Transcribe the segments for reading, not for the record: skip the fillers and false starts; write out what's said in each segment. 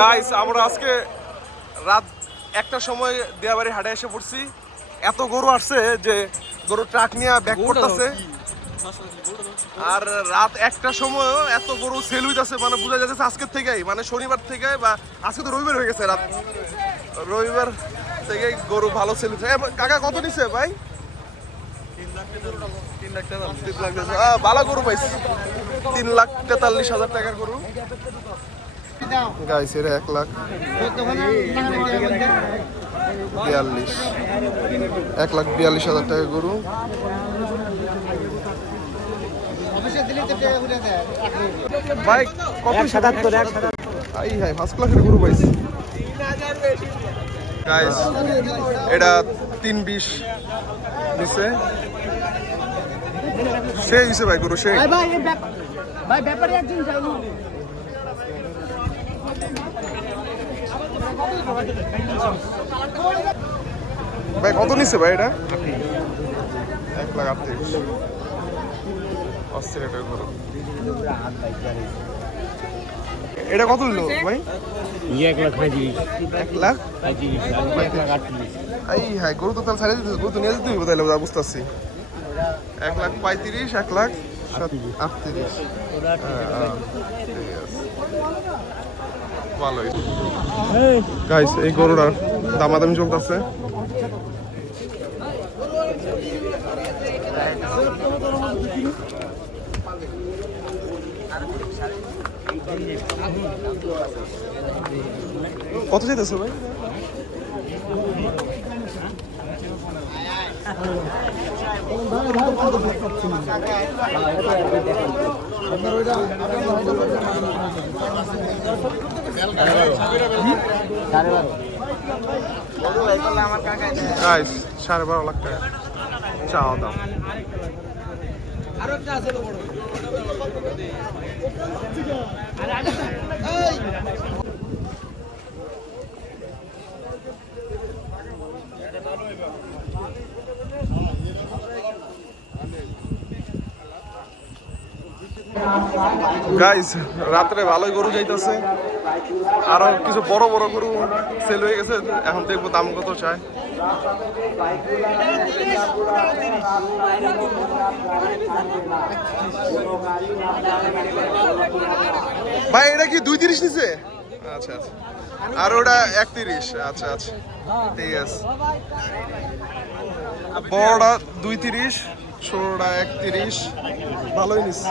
Guys আমরা আজকে রাত 1টার সময় দিয়াবাড়ি হাটে এসে পড়ছি। এত গরু আসছে যে গরু ট্রাক নিয়ে ব্যাক করতেছে, আর রাত 1টার সময়ও এত গরু সেল হইতেছে, মানে বোঝা যাচ্ছে আজকের থেকেই, মানে শনিবার থেকে, বা আজকে তো রবিবার হয়ে গেছে, রাত রবিবার থেকে গরু ভালো সেল হচ্ছে। কাকা কত নিছে ভাই? 3 লাখ। ভালো গরু পাইছি, 3,43,000 টাকার গরু। গাইস এর 1,42,000 টাকা গরু। ভাই কত? 177। আই হাই ফার্স্ট ক্লাসের গরু পাইছি গাইস। এটা 320 নিছে, সেই হিসেবে ভাই গরু সেই। ভাই ব্যাপারে একদিন যাইনি। ভাই কত নিচ্ছে ভাই এটা? 1,38,000। অস্থির একটা গরু। এটা কত হলো ভাই? 1,35,000। এই হ্যাঁ, গরু তো তাহলে ছাড়িয়ে দিতে, গরু তো নিয়ে যেতে হবে তাহলে, বুঝতে পারছি। 1,35,000, 1,38,000। ভালোই গাইস, এই গরুটার দামাদামি চলতেছে। কত যেতেছে ভাই? গাইস 12.5 লাখ টাকা চাওয়া দাম। গাইস রাত্রে ভালোই গরু যাইতেছে, আরো কিছু বড় বড় গরু সেল হয়ে গেছে। এখন দেখবো দাম কত চায়। ভাই এটা কি 2.30 নিছে? আচ্ছা আচ্ছা, আর ওটা 1.30। আচ্ছা আচ্ছা ঠিক আছে। বড়টা 2.30, ছোটটা 1.30। ভালোই নিচ্ছে।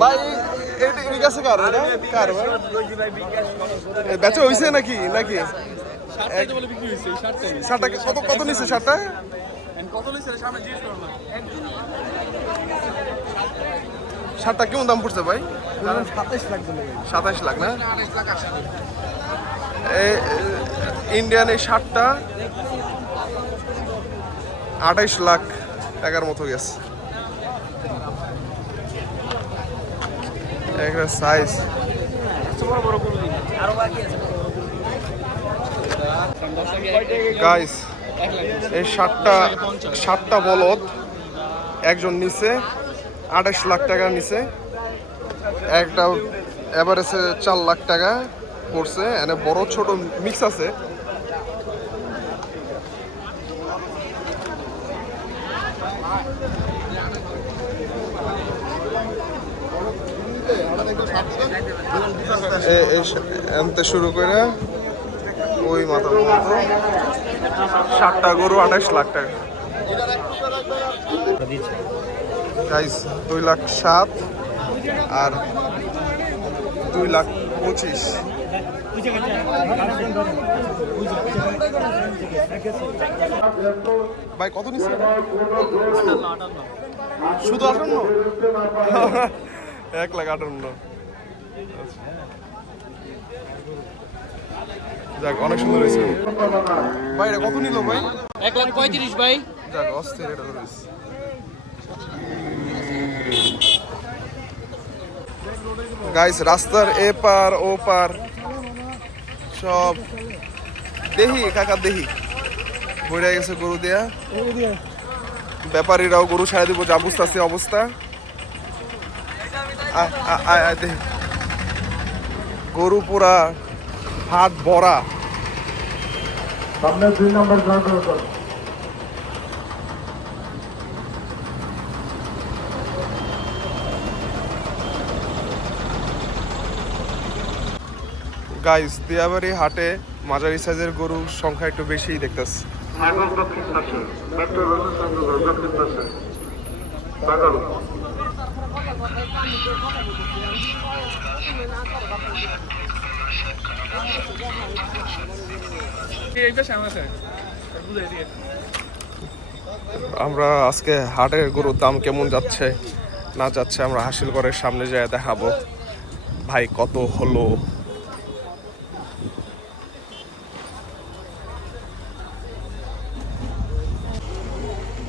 ভাই এটা বিকাশে কার? এটা কার ভাই? বেচা হইছে নাকি? নাকি শার্টটা কত কত নিচ্ছে? শার্টটা শার্টটা কেমন দাম পড়ছে ভাই? 27 লাখ না? ইন্ডিয়ান এই শার্টটা 28 লাখ টাকার মতো গেছে। একটা সাইজ গাইস, এই শার্টটা বলদ একজন নিচে 28 লাখ টাকা নিচে। একটা এভারেজে 4 লাখ টাকা পড়ছে। এনে বড় ছোট মিক্স আছে। এনতে শুরু করে ওই মাথা পর্যন্ত 7টা গরু 28 লাখ টাকা। গাইস 2,07,000 আর 2,25,000। ভাই কত নিচ্ছে? শুধু 58? 1,58,000। যাক অনেক সুন্দর হয়েছে ভাই। এটা কত নিল ভাই? 1,35,000 ভাই। যাক অস্থির এটা হয়েছে। গাইস রাস্তার এপার ওপার সব দেহি কাকা দেহি বইরা গেছে গরু দেয়া। ব্যাপারীরাও গরু ছাড়া দিব, যা বুঝতেছে অবস্থা। গরু পুরা হাত ভরা। সামনে 2 নম্বর কাউন্টার করো। গাইস, দিয়াবাড়ি হাটে মাঝারি সাইজের গরুর সংখ্যা একটু বেশিই দেখতেছি। ছাগল দক্ষিণ পাশে, মেট্রো রোডের চন্দ্রগড় দক্ষিণ পাশে। ছাগল। আমরা আজকে হাটের গরুর দাম কেমন যাচ্ছে না যাচ্ছে আমরা হাসিলগড়ের সামনে যেয়ে দেখাবো ভাই কত হলো।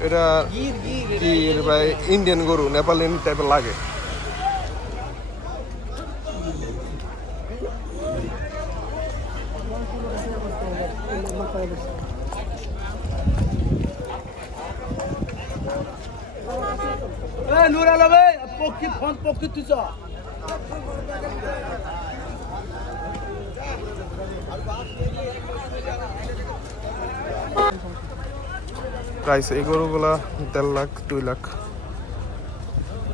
এটা গির ভাই ইন্ডিয়ান গরু, নেপালিয়ান টাইপের লাগে। নূর আলম ভাই পক্ষী ফোন পক্ষী তুই প্রাইস এই গরুগুলা 1.5 লাখ 2 লাখ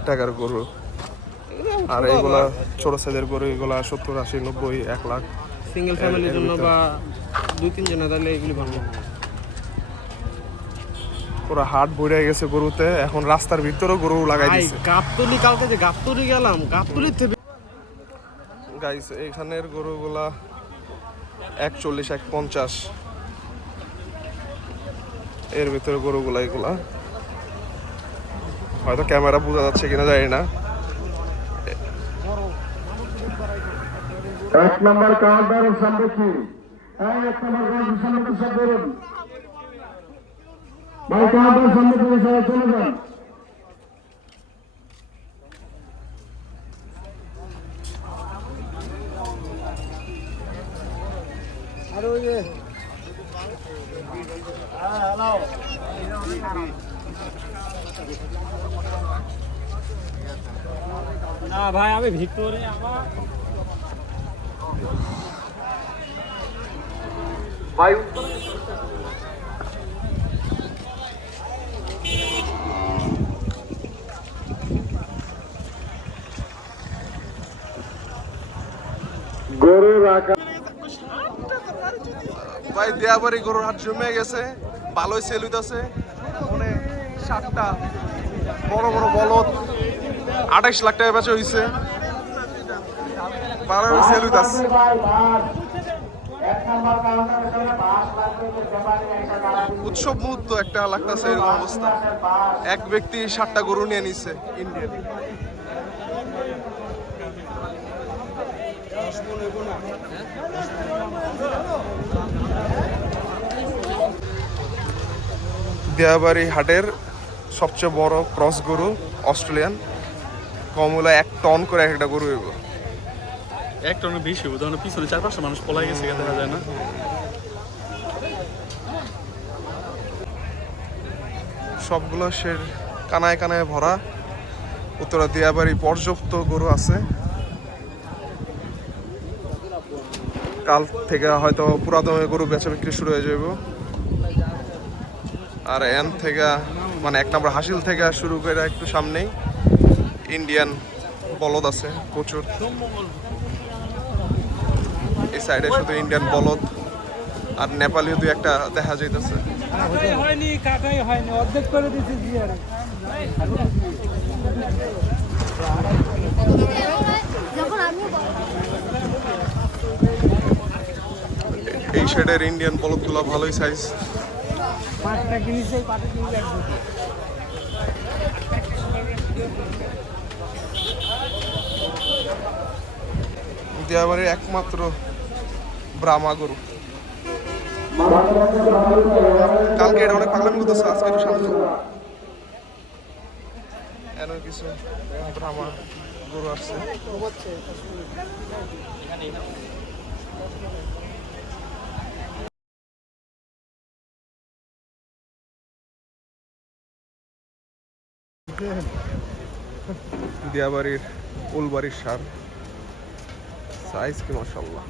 টাকার গরু, আর এইগুলা ছোট সাইজের গরু এগুলা 70 80 90 1 লাখ। সিঙ্গেল ফ্যামিলির জন্য বা 2-3 জন তাহলে এগুলি ভালো। পুরো হাট ভরে গেছে গরুতে, এখন রাস্তার ভিতরেও গরু লাগাই দিছে। গাবতলি কালকে যে গাবতলি গেলাম, গাবতলি থেকে গাইস এইখানের গরুগুলা 140 150 এর ভিতরে গরুগুলা, এগুলা হয়তো ক্যামেরা বোঝা যাচ্ছে কিনা জানি না। 1 নম্বর কাউন্টারের সামনে কি? 1 নম্বর কাউন্টারের সামনে কি সব করুন? ভাই কাউন্টারের সামনে থেকে সবাই চলে যান। আর ওই যে না ভাই আমি ভিক্টোরে আমার ভাই গরু রাখা ভাই দিয়াবাড়ি গরুর হাট জমে গেছে, ভালোই সেল হইতাছে। মানে 7টা বড় বড় বলদ 28 লাখ টাকা বেচা হইছে, ভালোই সেল হইতাছে। উৎসব মুহূর্ত একটা লাগতেছে এরকম অবস্থা। এক ব্যক্তি 7টা গরু নিয়ে নিছে ইন্ডিয়ান। দিয়াবাড়ি হাটের সবচেয়ে বড় ক্রস গরু অস্ট্রেলিয়ান, কম হলো 1 টন করে একটা গরু হইব। 1 টনের বেশি হবে, ধরুন পিছনে 4-5টা মানুষ পলাই গেছে, দেখা যায় না। সবগুলো সে কানায় কানায় ভরা। উত্তরা দিয়াবাড়ি পর্যাপ্ত গরু আছে। কাল থেকে হয়তো পুরাতন গরু বেচা বিক্রি শুরু হয়ে যাবে। আর এন থেকে মানে 1 নম্বর হাসিল থেকে শুরু করে একটু সামনেই ইন্ডিয়ান বলদ আছে প্রচুর। এই সাইডে শুধু ইন্ডিয়ান বলদ আর নেপালিও 2-1টা দেখা যাইতেছে। হয়নি কাটাই হয়নি, অর্ধেক করে দিয়েছি জিয়ারে। এই সাইডের ইন্ডিয়ান বলদগুলো ভালোই সাইজ। 5টা কিনেছে, 5টা কিনে রাখবো। দিয়াবাড়ির একমাত্র ব্রাহ্মা গরু। কালকে এটা অনেক পাগলামি করতেছে, আজকে একটু শান্ত। এর কিছু ব্রাহ্মা গরু আসছে। দিয়াবাড়ির উলবাড়ির সার, সাইজ কি মাশাআল্লাহ।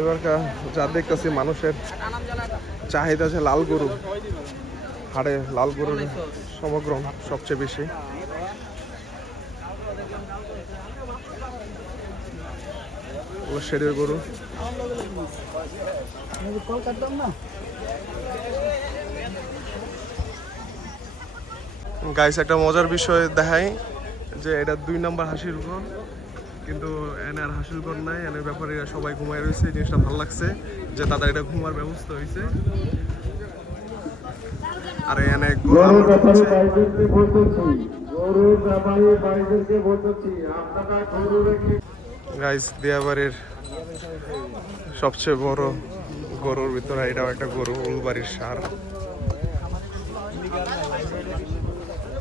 এবারকার যা দেখতেছি মানুষের চাহিদা যে লাল গরু, হাড়ে লাল গরুর সমাগম সবচেয়ে বেশি। শেডের গরু গাইস, একটা মজার বিষয় দেখাই যে এটা 2 নম্বর হাসির ঘর, কিন্তু এনে আর হাসির ঘর নাই। এনের ব্যাপারে সবাই ঘুমায় রয়েছে, জিনিসটা ভালো লাগছে যে তাদের এটা ঘুমার ব্যবস্থা হয়েছে। আর এনে গাইস, দিয়াবাড়ির সবচেয়ে বড় গরুর ভিতরে এটাও একটা গরু, উলবাড়ির সার।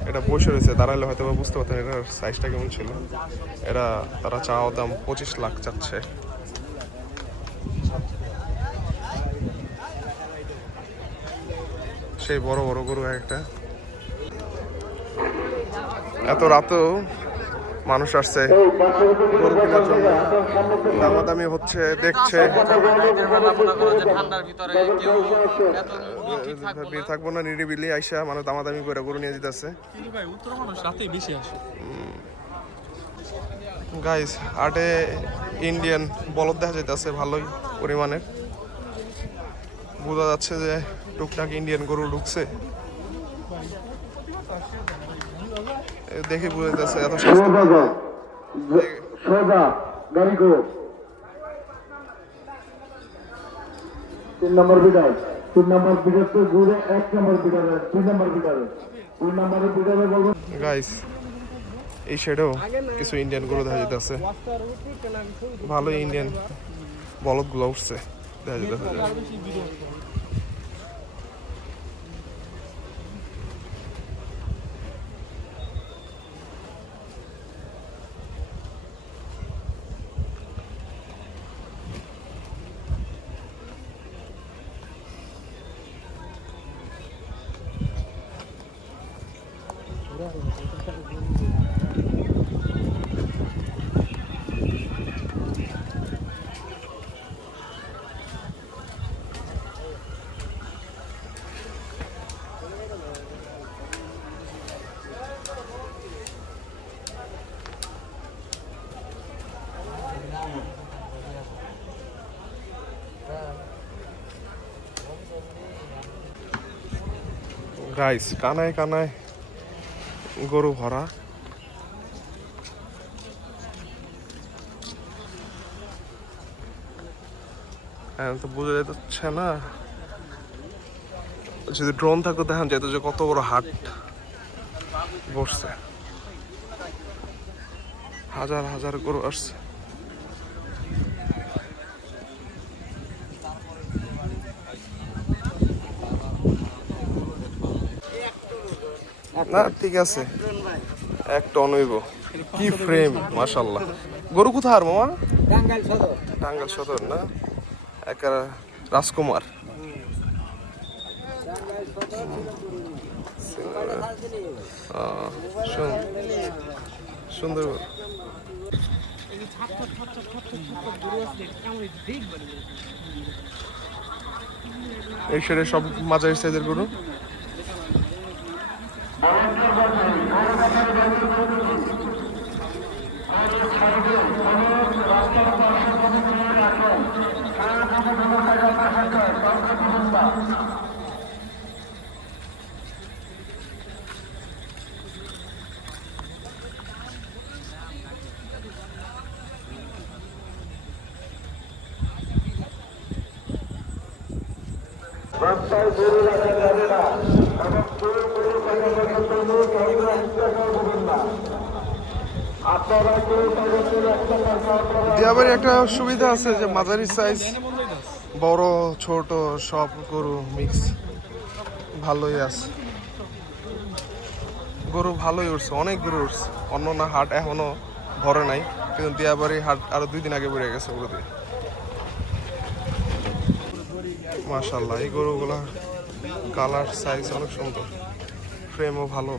এটা বসে রয়েছে, দাঁড়ালে হয়তো বুঝতে পারতেন এটার সাইজটা কেমন ছিল। এটা তারা চাওয়া দাম 25 লাখ চাচ্ছে। সেই বড় বড় গরু একটা। এত রাতেও মানুষ আসছে গরু কেনার জন্য, দামাদামি হচ্ছে, দেখছে। ভিড় থাকবো না, নিরিবিলি আইসা মানে দামাদামি করে গরু নিয়ে যেতেছে। কিন্তু ভাই উত্তর মানুষ রাতেই বেশি আসে। গাইস, হাটে ইন্ডিয়ান বলদ দেখা যাইতেছে ভালোই পরিমাণের। বোঝা যাচ্ছে যে টুকটাক ইন্ডিয়ান গরু ঢুকছে, দেখে বোঝা যাচ্ছে এত তিন নম্বর বিডার, 3 নম্বর বিডার তো ঘুরে 1 নম্বর বিডার, 2 নম্বর বিডার, 2 নম্বরের বিডারে বলবো। গাইস, এই সাইডেও কিছু ইন্ডিয়ান গরু দেখা যাইতেছে, ভালোই ইন্ডিয়ান বলদ গুলো উঠছে দেখা যাইতেছে। গাইস, কানায় কানায় গরু ভরা। তো বোঝা যাচ্ছে না, যদি ড্রোন থাকতো দেখান যেত যে কত বড় হাট বসছে। হাজার হাজার গরু আসছে। না ঠিক আছে, 1 টন হইব। কি ফ্রেম, মাশাআল্লাহ। গরু কোথার মামা? টাঙ্গাইল সদর না, একা রাজকুমার। সুন্দর। এই সাইডে সব মাঝারি সাইজের গরু। রাস্তায় গরু রাখা যাবে না এবং গরু গরু পাশাপাশি কোনো কাউকে হিংসা করবেন না। আপনারা কেউ কাগজের একটা দিয়াবাড়ি একটা সুবিধা আছে যে মাঝারি সাইজ, বড় ছোট সব গরু মিক্স, ভালোই আছে। গরু ভালোই উঠছে, অনেক গরু উঠছে। অন্য না হাট এখনো ভরে নাই, কিন্তু দিয়াবাড়ি হাট আরো 2 দিন আগে বেড়ে গেছে গরু দিয়ে। মাশাআল্লাহ, এই গরুগুলা কালার সাইজ অনেক সুন্দর, ফ্রেমও ভালো।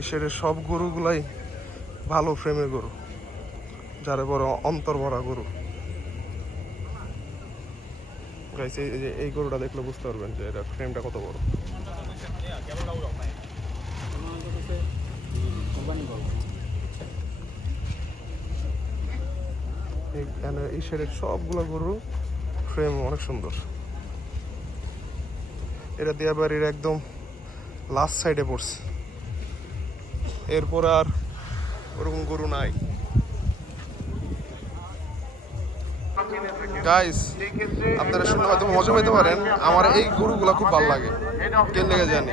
এসের সব গরুগুলাই ভালো ফ্রেমের গরু, যারা বড় অন্তর ভরা গরু। গাইস এই গরুটা দেখলে বুঝতে পারবেন যে এটা ফ্রেমটা কত বড়। এই শেডের সবগুলো গরু ফ্রেম অনেক সুন্দর। এটা দিয়াবাড়ির একদম লাস্ট সাইডে পড়ছে, এরপর আর ওরকম গরু নাই। গাইস আপনারা শুনে হয়তো মজা পেতে পারেন, আমার এই গরুগুলো খুব ভালো লাগে। কেন লেগে জানি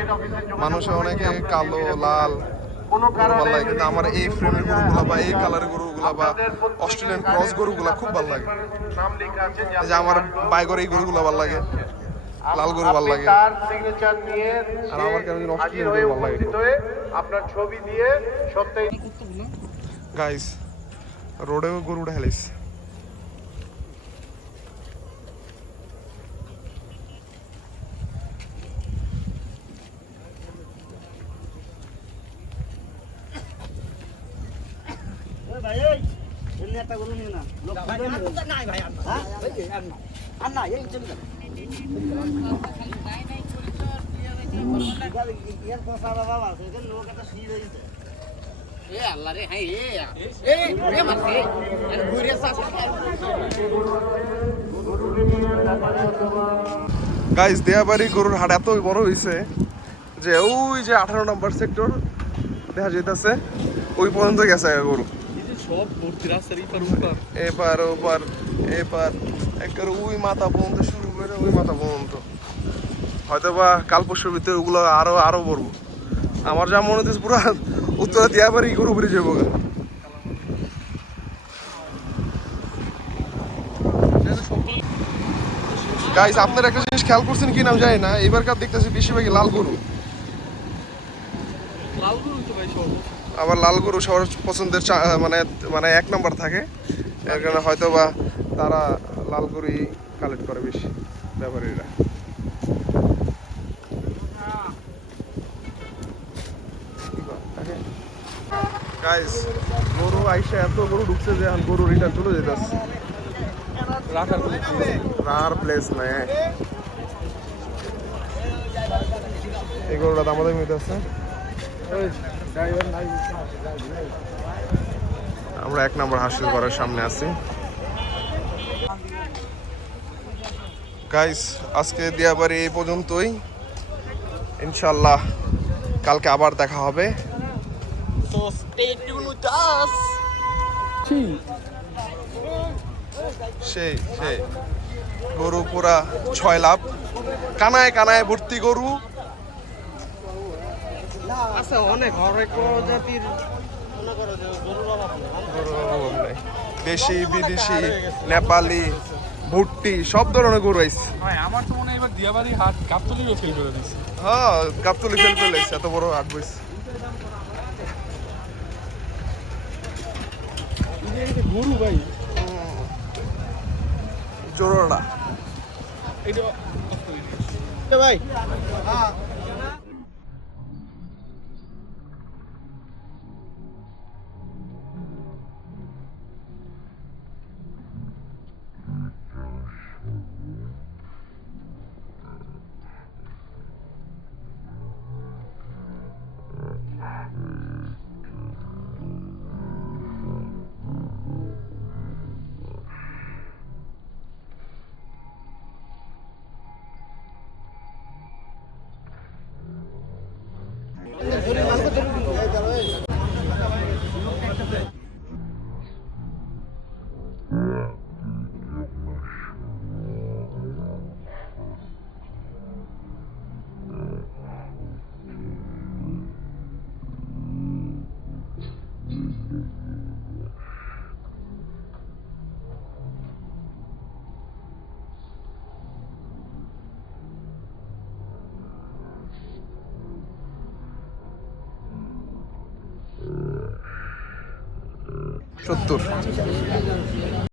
মানুষে অনেকে কালো লাল গরু ভালো লাগে, কিন্তু আমার এই ফ্রেমের গরুগুলা বা এই কালারের গরুগুলা বা অস্ট্রেলিয়ান ক্রস গরুগুলা খুব ভালো লাগে। এই যে আমার বাইগর এই গরুগুলা ভালো লাগে, লাল গরু ভালো লাগে। তার সিগনেচার নিয়ে আর আমার কেন যেন হাজির অস্ট্রেলিয়ান হয়ে গরু ভালো লাগে। উপস্থিত হয়ে আপনার ছবি দিয়ে সত্যি গাইস রোডেও গরুটা হেলিস। গাইস দেয়াবাড়ি গরুর হাট এত বড় হয়েছে যে ওই যে 18 নম্বর সেক্টর দেখা যেতেছে, ওই পর্যন্ত গেছে গরু। সব ভর্তি রাস্তার ইপার উপার। এবার ওপার এপার একবার ওই মাথা পর্যন্ত শুরু করে ওই মাথা পর্যন্ত। হয়তো বা কাল পরশুর ভিতরে ওগুলো আরো বড়। আমার যা মনে হচ্ছে পুরো উত্তরে দিয়াবাড়ি গরু বেড়ে যাবো। গাইস আপনারা একটা জিনিস খেয়াল করছেন কি নাম জানি না, এবারকার দেখতেছি বেশিরভাগই লাল গরু। লাল গরু তো ভাই সব। আবার লাল গরু সবার পছন্দের মানে 1 নম্বর থাকে, এর কারণে হয়তো বা তারা লাল গরুই কালেক্ট করে বেশি ব্যাপারীরা। গাইস গরু আইসা এত গরু ঢুকছে যে এখন গরু রিটার্ন চলে যেতেছে, রাখার প্লেস নাই। এই গরুটা আমাদের মিলতেছে। আমরা 1 নম্বর হাসিল করার সামনে আছি। গাইস আজকে দিয়াবাড়ি এই পর্যন্তই, ইনশাল্লাহ কালকে আবার দেখা হবে। So stay tuned with us. সেই গরু পুরা 6 লাভ, কানায় কানায় ভর্তি গরু। আছে অনেক হরেক প্রজাতির মনে করো যে গরুর অভাব নেই। গরুর অভাব নাই। দেশি বিদেশি নেপালি ভুট্টি সব ধরনের গরু আইছে। ভাই আমার তো মনে হয় এবার দিয়াবাড়ি হাট গাবতলিও ফেল করে দিচ্ছে। হ্যাঁ গাবতলি ফেল করে লাগছে, এত বড় হাট বইছে। গরু ভাই জোরোটা এটা ভাই 70